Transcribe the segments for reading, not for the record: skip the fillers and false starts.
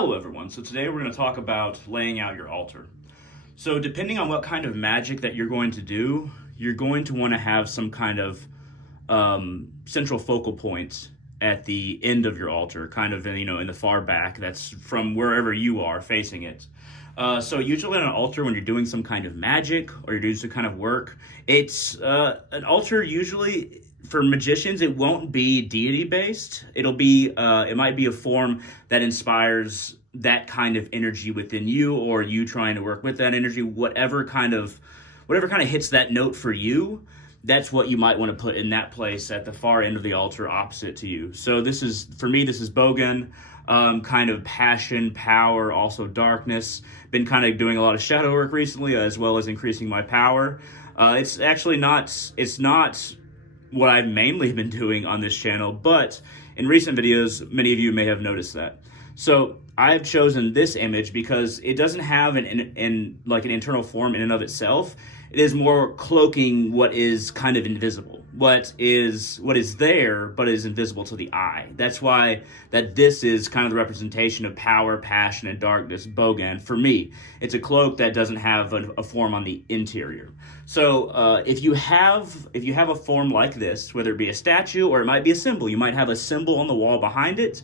Hello everyone, so today we're going to talk about laying out your altar. So depending on what kind of magic that you're going to do, you're going to want to have some kind of central focal point at the end of your altar, kind of in the far back, that's from wherever you are facing it. So usually on an altar, when you're doing some kind of magic or you're doing some kind of work, it's an altar usually for magicians, it won't be deity based. It might be a form that inspires that kind of energy within you, or you trying to work with that energy, whatever kind of hits that note for you. That's what you might want to put in that place at the far end of the altar opposite to you. So this is Bogan, kind of passion, power, also darkness. Been kind of doing a lot of shadow work recently, as well as increasing my power. It's not what I've mainly been doing on this channel, but in recent videos, many of you may have noticed that. So I've chosen this image because it doesn't have an internal form in and of itself. It is more cloaking what is kind of invisible, what is there but is invisible to the eye. That's why this is kind of the representation of power, passion, and darkness. Bogan, for me, it's a cloak that doesn't have a form on the interior. So if you have a form like this, whether it be a statue or it might be a symbol, you might have a symbol on the wall behind it.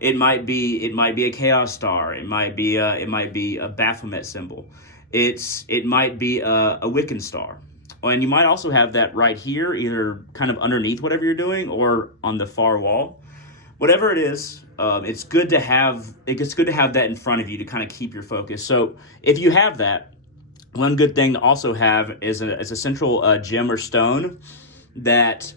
It might be a chaos star. It might be a Baphomet symbol. It might be a Wiccan star. And you might also have that right here, either kind of underneath whatever you're doing or on the far wall. Whatever it is, it's good to have that in front of you to kind of keep your focus. So if you have that, one good thing to also have is a central gem or stone that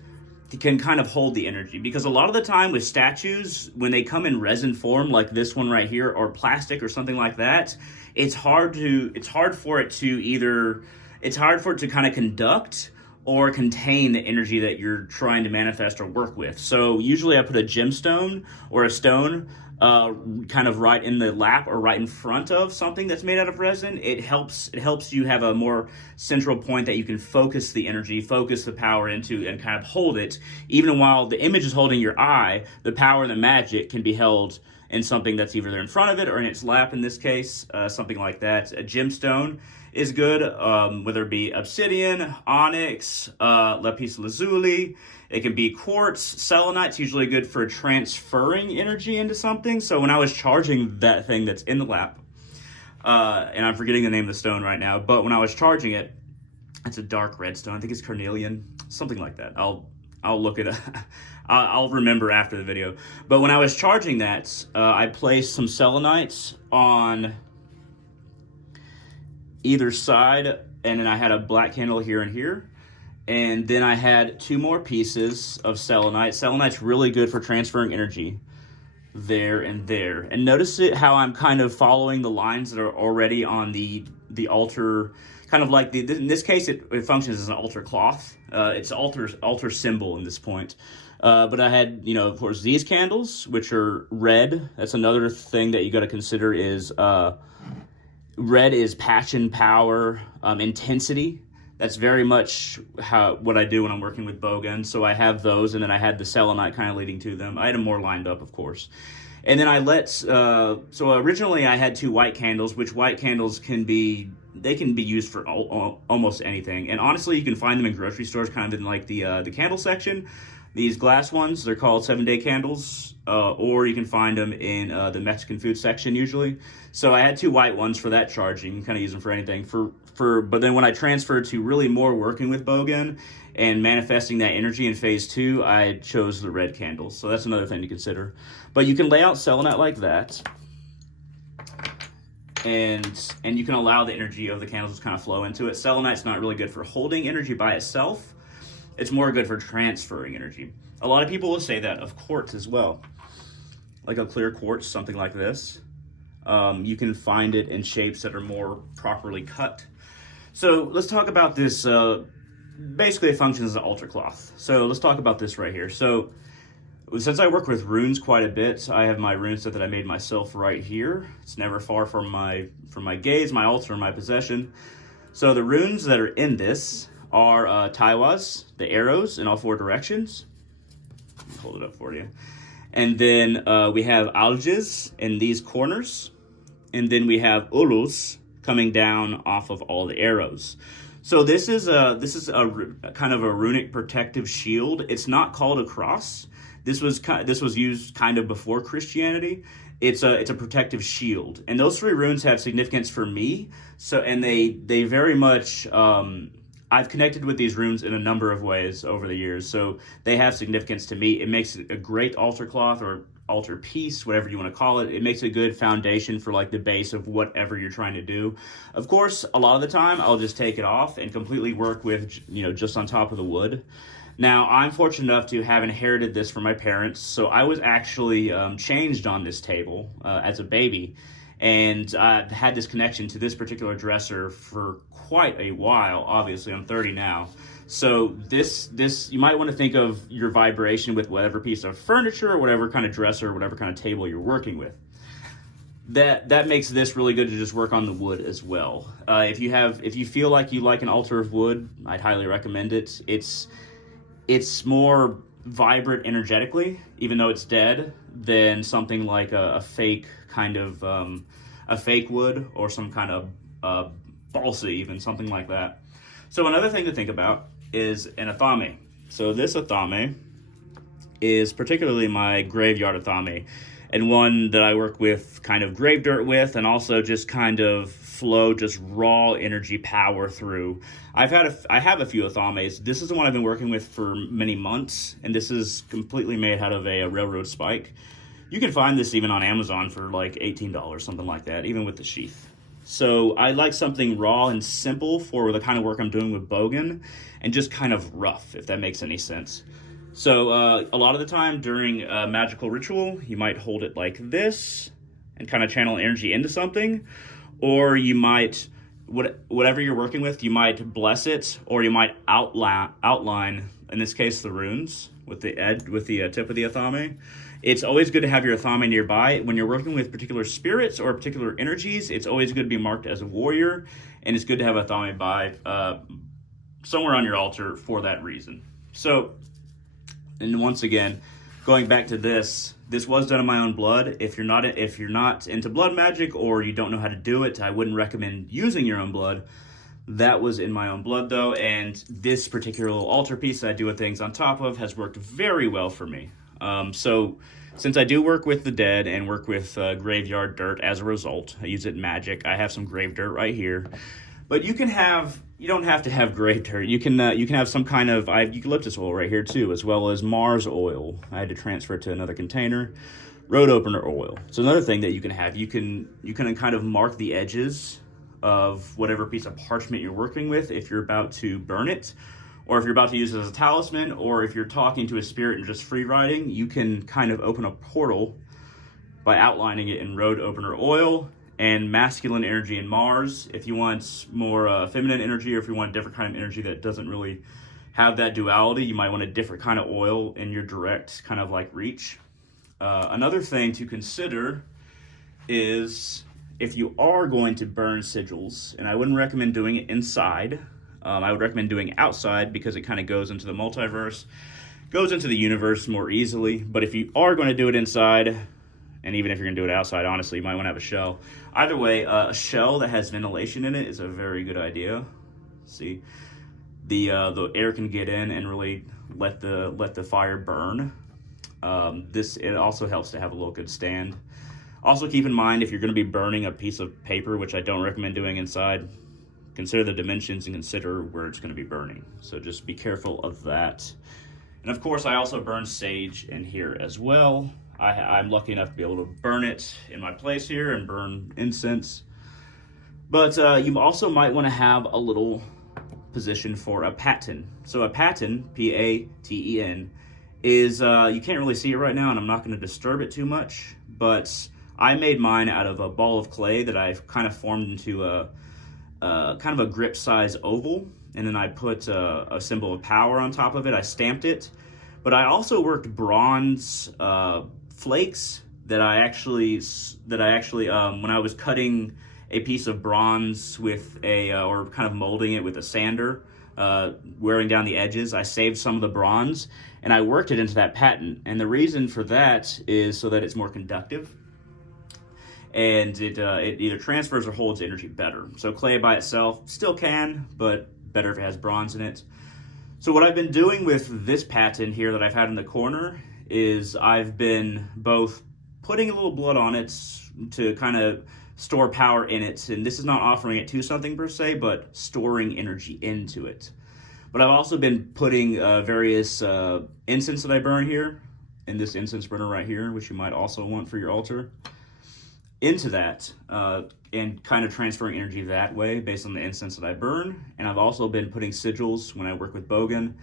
can kind of hold the energy, because a lot of the time with statues, when they come in resin form like this one right here, or plastic or something like that, it's hard for it to kind of conduct or contain the energy that you're trying to manifest or work with. So usually I put a gemstone or a stone kind of right in the lap or right in front of something that's made out of resin. It helps you have a more central point that you can focus the energy, focus the power into, and kind of hold it. Even while the image is holding your eye, the power and the magic can be held in something that's either there in front of it or in its lap, in this case, something like that. A gemstone is good, whether it be obsidian, onyx, lapis lazuli. It can be quartz. Selenite's usually good for transferring energy into something. So when I was charging that thing that's in the lap, and I'm forgetting the name of the stone right now, but when I was charging it, it's a dark red stone. I think it's carnelian, something like that. I'll look it up. I'll remember after the video. But when I was charging that, I placed some selenites on either side, and then I had a black candle here and here. And then I had 2 more pieces of selenite. Selenite's really good for transferring energy there and there. And notice how I'm kind of following the lines that are already on the altar, kind of like in this case, it functions as an altar cloth. It's altar symbol in this point. But I had, of course, these candles, which are red. That's another thing that you got to consider is red is passion, power, intensity. That's very much what I do when I'm working with Bogan. So I have those, and then I had the selenite kind of leading to them. I had them more lined up, of course. And then so originally I had 2 white candles, which white candles can be used for almost anything. And honestly, you can find them in grocery stores, kind of in like the candle section. These glass ones, they're called 7-day candles, or you can find them in the Mexican food section usually. So I had 2 white ones for that charging. You can kind of use them for anything. But then when I transferred to really more working with Bogan and manifesting that energy in phase 2, I chose the red candles. So that's another thing to consider. But you can lay out selenite like that, and you can allow the energy of the candles to kind of flow into it. Selenite's not really good for holding energy by itself. It's more good for transferring energy. A lot of people will say that of quartz as well. Like a clear quartz, something like this. You can find it in shapes that are more properly cut. So let's talk about this. Basically, it functions as an altar cloth. So let's talk about this right here. So since I work with runes quite a bit, I have my rune set that I made myself right here. It's never far from my gaze, my altar, my possession. So the runes that are in this are Taiwas, the arrows in all 4 directions. Hold it up for you. And then we have alges in these corners. And then we have ulus coming down off of all the arrows. So this is a kind of a runic protective shield. It's not called a cross. This was used kind of before Christianity. It's a protective shield, and those three runes have significance for me. So, and they very much I've connected with these runes in a number of ways over the years. So they have significance to me. It makes it a great altar cloth or altar piece, whatever you want to call it. It makes a good foundation for like the base of whatever you're trying to do. Of course, a lot of the time I'll just take it off and completely work with, just on top of the wood. Now, I'm fortunate enough to have inherited this from my parents, so I was actually changed on this table as a baby, and I've had this connection to this particular dresser for quite a while. Obviously, I'm 30 now. So this you might want to think of your vibration with whatever piece of furniture or whatever kind of dresser or whatever kind of table you're working with. That makes this really good to just work on the wood as well. If you feel like you like an altar of wood, I'd highly recommend it. It's more vibrant energetically, even though it's dead, than something like a fake kind of a fake wood or some kind of balsa, even something like that. So another thing to think about is an athame. So this athame is particularly my graveyard athame, and one that I work with kind of grave dirt with, and also just kind of flow just raw energy power through. I have a few athames. This is the one I've been working with for many months, and this is completely made out of a railroad spike. You can find this even on Amazon for like $18, something like that, even with the sheath. So I like something raw and simple for the kind of work I'm doing with Bogan, and just kind of rough, if that makes any sense. So a lot of the time during a magical ritual, you might hold it like this and kind of channel energy into something, or you might, whatever you're working with, you might bless it, or you might outline, in this case, the runes with the tip of the athame. It's always good to have your athame nearby. When you're working with particular spirits or particular energies, it's always good to be marked as a warrior, and it's good to have athame by somewhere on your altar for that reason. So, and once again, going back to this was done in my own blood. If you're not into blood magic or you don't know how to do it, I wouldn't recommend using your own blood. That was in my own blood though, and this particular little altar piece that I do with things on top of has worked very well for me. So since I do work with the dead and work with graveyard dirt as a result, I use it in magic. I have some grave dirt right here, but you don't have to have grave dirt. You can have some kind of, I have eucalyptus oil right here too, as well as Mars oil. I had to transfer it to another container. Road opener oil. So another thing that you can have, you can kind of mark the edges of whatever piece of parchment you're working with if you're about to burn it, or if you're about to use it as a talisman, or if you're talking to a spirit and just free writing, you can kind of open a portal by outlining it in road opener oil and masculine energy in Mars. If you want more feminine energy, or if you want a different kind of energy that doesn't really have that duality, you might want a different kind of oil in your direct kind of like reach. Another thing to consider is if you are going to burn sigils, and I wouldn't recommend doing it inside, I would recommend doing it outside because it kind of goes into the multiverse, goes into the universe more easily. But if you are going to do it inside, and even if you're going to do it outside, honestly, you might want to have a shell. Either way, a shell that has ventilation in it is a very good idea. See, the air can get in and really let the fire burn. It also helps to have a little good stand. Also keep in mind, if you're going to be burning a piece of paper, which I don't recommend doing inside, consider the dimensions and consider where it's going to be burning. So just be careful of that. And of course, I also burn sage in here as well. I'm lucky enough to be able to burn it in my place here and burn incense. But you also might want to have a little position for a paten. So a paten, P-A-T-E-N, is, you can't really see it right now, and I'm not going to disturb it too much, but I made mine out of a ball of clay that I've kind of formed into a kind of a grip size oval, and then I put a symbol of power on top of it. I stamped it, but I also worked bronze flakes that I actually when I was cutting a piece of bronze with or kind of molding it with a sander, wearing down the edges. I saved some of the bronze and I worked it into that patent. And the reason for that is so that it's more conductive, and it either transfers or holds energy better. So clay by itself still can, but better if it has bronze in it. So what I've been doing with this patent here that I've had in the corner is I've been both putting a little blood on it to kind of store power in it, and this is not offering it to something per se, but storing energy into it. But I've also been putting various incense that I burn here, in this incense burner right here, which you might also want for your altar, into that, and kind of transferring energy that way based on the incense that I burn. And I've also been putting sigils when I work with Bogan.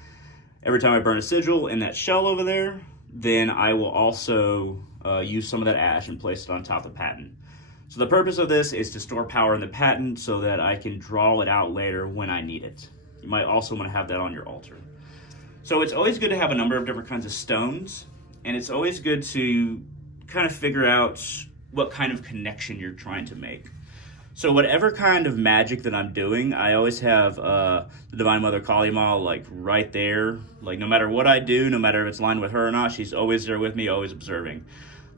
Every time I burn a sigil in that shell over there, then I will also use some of that ash and place it on top of the patent. So the purpose of this is to store power in the patent so that I can draw it out later when I need it. You might also want to have that on your altar. So it's always good to have a number of different kinds of stones, and it's always good to kind of figure out what kind of connection you're trying to make. So whatever kind of magic that I'm doing, I always have the Divine Mother Kali Ma like right there. Like no matter what I do, no matter if it's lined with her or not, she's always there with me, always observing.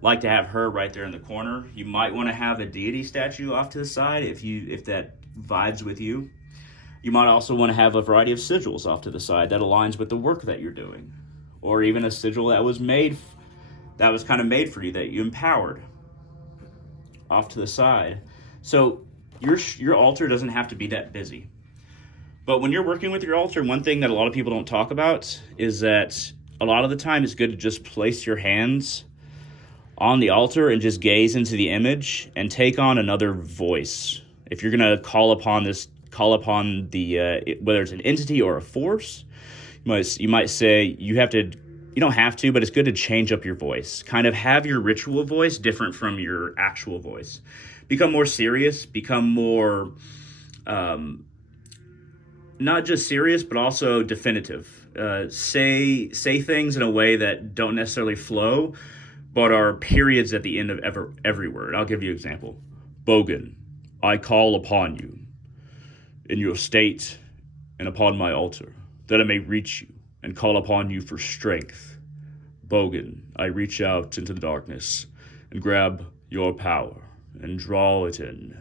Like to have her right there in the corner. You might want to have a deity statue off to the side if that vibes with you. You might also want to have a variety of sigils off to the side that aligns with the work that you're doing, or even a sigil that was kind of made for you, that you empowered, off to the side. So your altar doesn't have to be that busy. But when you're working with your altar, one thing that a lot of people don't talk about is that a lot of the time it's good to just place your hands on the altar and just gaze into the image and take on another voice. If you're going to call upon the whether it's an entity or a force, you might say you don't have to, but it's good to change up your voice. Kind of have your ritual voice different from your actual voice. Become more serious, become more, not just serious, but also definitive. Say things in a way that don't necessarily flow, but are periods at the end of every word. I'll give you an example. Bogan, I call upon you in your state and upon my altar, that I may reach you and call upon you for strength. Bogan, I reach out into the darkness and grab your power and draw it in.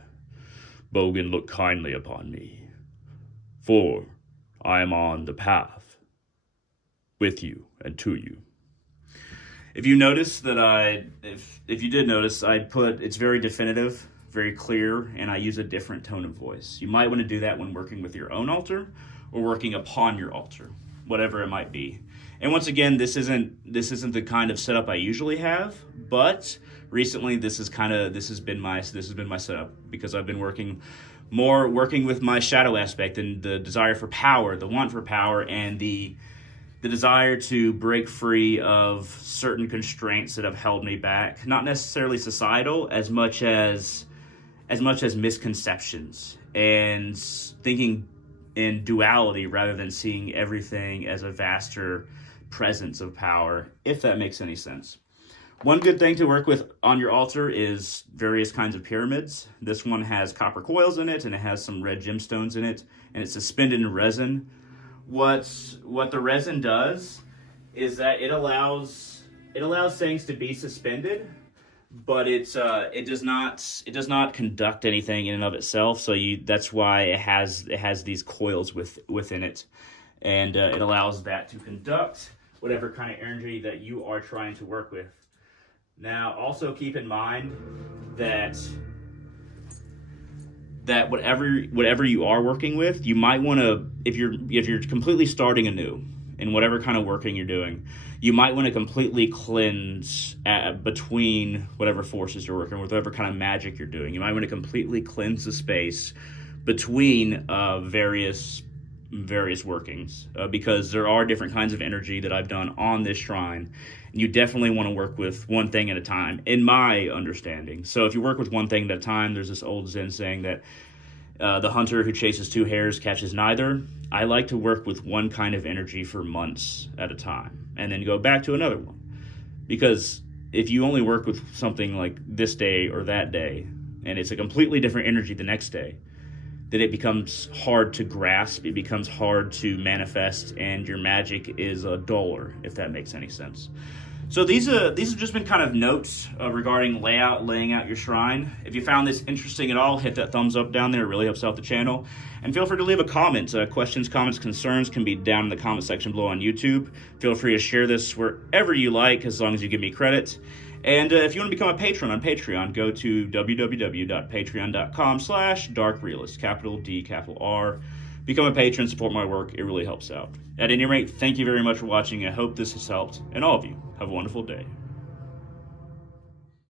Bogan, look kindly upon me, for I am on the path with you and to you. If you notice that if you did notice, it's very definitive, very clear, and I use a different tone of voice. You might want to do that when working with your own altar or working upon your altar, whatever it might be. And once again, this isn't the kind of setup I usually have, but recently this has been my setup, because I've been working with my shadow aspect and the desire for power, the want for power, and the desire to break free of certain constraints that have held me back. Not necessarily societal, as much as misconceptions and thinking in duality rather than seeing everything as a vaster presence of power, if that makes any sense. One good thing to work with on your altar is various kinds of pyramids. This one has copper coils in it, and it has some red gemstones in it, and it's suspended in resin. What the resin does is that it allows things to be suspended, but it does not conduct anything in and of itself. So that's why it has these coils within it, and it allows that to conduct whatever kind of energy that you are trying to work with. Now, also keep in mind that whatever you are working with, you might want to, if you're completely starting anew in whatever kind of working you're doing, you might want to completely cleanse between whatever forces you're working with, whatever kind of magic you're doing. You might want to completely cleanse the space between various workings, because there are different kinds of energy that I've done on this shrine. You definitely want to work with one thing at a time, in my understanding. So if you work with one thing at a time, there's this old Zen saying that the hunter who chases two hares catches neither. I like to work with one kind of energy for months at a time, and then go back to another one. Because if you only work with something like this day or that day, and it's a completely different energy the next day, then it becomes hard to grasp, it becomes hard to manifest, and your magic is duller, if that makes any sense. So these have just been kind of notes regarding laying out your shrine. If you found this interesting at all, hit that thumbs up down there. It really helps out the channel. And feel free to leave a comment. Questions, comments, concerns can be down in the comment section below on YouTube. Feel free to share this wherever you like, as long as you give me credit. And if you want to become a patron on Patreon, go to www.patreon.com/darkrealist, capital D, capital R. Become a patron, support my work. It really helps out. At any rate, thank you very much for watching. I hope this has helped, and all of you have a wonderful day.